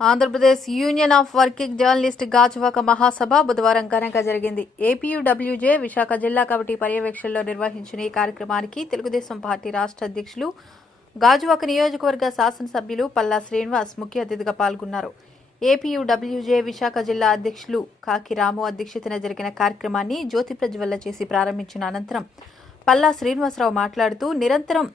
Andhra Pradesh union of working journalist Gajuwaka మహాసభ బుధవారం ఘనంగా జరిగింది. ఏపీయూడబ్ల్యూజే విశాఖ జిల్లా కమిటీ పర్యవేక్షణలో నిర్వహించిన ఈ కార్యక్రమానికి తెలుగుదేశం పార్టీ రాష్ట్ర అధ్యక్షులు గాజువాక నియోజకవర్గ శాసనసభ్యులు పల్లా శ్రీనివాస్ ముఖ్య అతిథిగా పాల్గొన్నారు. ఏపీయూడబ్ల్యూజే విశాఖ జిల్లా అధ్యక్షులు కాకి రాము అధ్యక్షతన జరిగిన కార్యక్రమాన్ని జ్యోతి ప్రజ్వల్ల చేసి ప్రారంభించిన అనంతరం పల్లా శ్రీనివాసరావు మాట్లాడుతూ నిరంతరం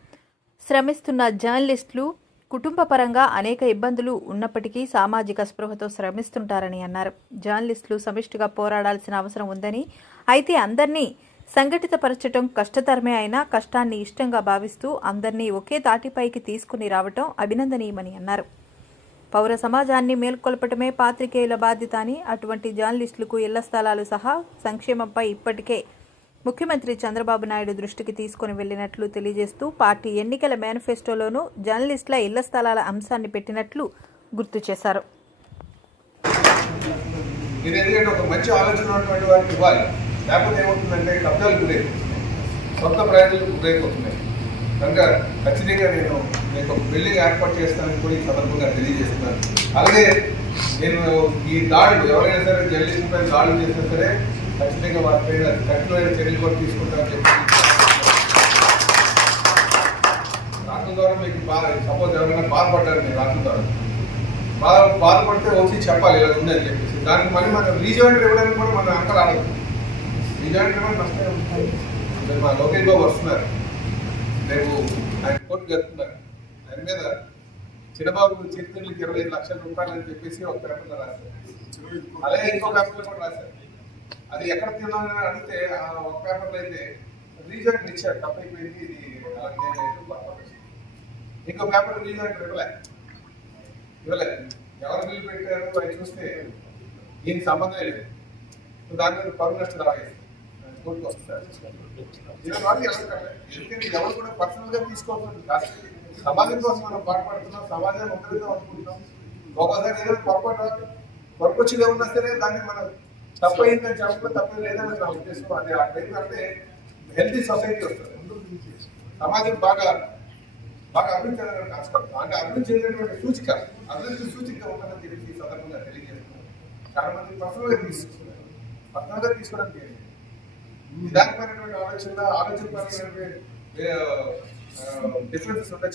శ్రమిస్తున్న జర్నలిస్టులు కుటుంబ పరంగా అనేక ఇబ్బందులు ఉన్నప్పటికీ సామాజిక స్పృహతో శ్రమిస్తుంటారని అన్నారు. జర్నలిస్టులు సమిష్టిగా పోరాడాల్సిన అవసరం ఉందని అయితే అందరినీ సంఘటితపరచడం కష్టతరమే అయినా కష్టాన్ని ఇష్టంగా భావిస్తూ అందరినీ ఒకే తాటిపైకి తీసుకుని రావటం అభినందనీయమని అన్నారు. పౌర సమాజాన్ని మేల్కొల్పటమే పాత్రికేయుల బాధ్యత అని అటువంటి జర్నలిస్టులకు ఇళ్ళ స్థలాలు సహా సంక్షేమంపై ఇప్పటికే ముఖ్యమంత్రి చంద్రబాబు నాయుడు దృష్టికి తీసుకుని వెళ్ళినట్లు తెలియజేస్తూ పార్టీ ఎన్నికల మేనిఫెస్టోలోనూ జర్నలిస్టుల ఇళ్ళ స్థలాల అంశాన్ని పెట్టినట్లు గుర్తు చేశారు. ఇది ఎందుకంటే ఒక మంచి ఆలోచన ఉన్నటువంటి వారికి ఇవ్వాలి. లేకపోతే ఏమవుతుందంటే కబ్జాలు గురై సొంత ప్రయోజనాలకు గురైపోతున్నాయి. కనుక ఖచ్చితంగా నేను మీకు ఒక బిల్డింగ్ ఏర్పాటు చేస్తానని కూడా ఈ సందర్భంగా తెలియజేస్తున్నాను. అలాగే నేను ఈ దాడులు ఎవరైనా సరే జర్నలిస్ట్ పైన దాడులు చేసినా సరే ఖచ్చితంగా వారి పైన కఠినమైన చర్యలు కూడా తీసుకుంటానని చెప్పి రాష్ట్రం ద్వారా మీకు బాధ సపోజ్ ఎవరైనా బాధపడ్డారు మీరు రాష్ట్రం ద్వారా. బాధ బాధపడితే వచ్చి చెప్పాలి ఇలా ఉందని చెప్పేసి. దానికి మళ్ళీ మనం రీజాయింట్ ఇవ్వడానికి కూడా మన అంకలు రాలేదు రీజాయింట్ ఇవ్వడానికి నష్టమే మా లోకేష్ బాబు వస్తున్నారు. రేపు ఆయన కోర్టు జరుపుతున్నారు. ఆయన మీద చిన్నబాబు చరిత్రలకు ఇరవై ఐదు లక్షల రూపాయలు అని చెప్పేసి ఒక పేపర్లో రాశారు. అలాగే ఇంకో పేపర్లో కూడా రాశారు. అది ఎక్కడ తిన్నామని అడిగితే ఆ ఒక పేపర్లో అయితే రీజాయింట్ ఇచ్చారు తప్పైపోయింది ఇది ఇంకో పేపర్ రీజాయింట్ ఇవ్వలే. ఇవ్వలే. ఎవరు బిల్లు పెట్టారు అవి చూస్తే దీనికి సంబంధం లేదు. దాని మీద పరువు నష్టం రాగేది కోర్టుకు వస్తారు. ఎవరు ఎందుకంటే ఎవరు కూడా పర్సనల్గా తీసుకోవాలి కాదు. సమాజం కోసం మనం పాటుపడుతున్నాం సమాజాన్ని ఒకరితో అనుకుంటున్నాం ఒక్కోసారి ఏదైనా పొరపాటు పొరపొచ్చి ఏమన్నా సరే దాన్ని మనం తప్పు అయిందని చెప్పడం తప్పదు లేదని నా ఉద్దేశం అదే ఆ అంటే హెల్తీ సొసైటీ వస్తుంది సమాజం బాగా బాగా అభివృద్ధి చెందడం ఆస్పత్రి అంటే అభివృద్ధి చెందినటువంటి సూచిక. అభివృద్ధి సూచిక ఉంటుందని తెలిసి ఈ సందర్భంగా తెలియజేస్తున్నాను. చాలా మంది పర్సనల్గా తీసుకున్నారు పర్సనల్గా తీసుకోవడానికి ఏం ఆలోచన ఆలోచనపరమైనటువంటి డిఫరెన్సెస్ ఉంటాయి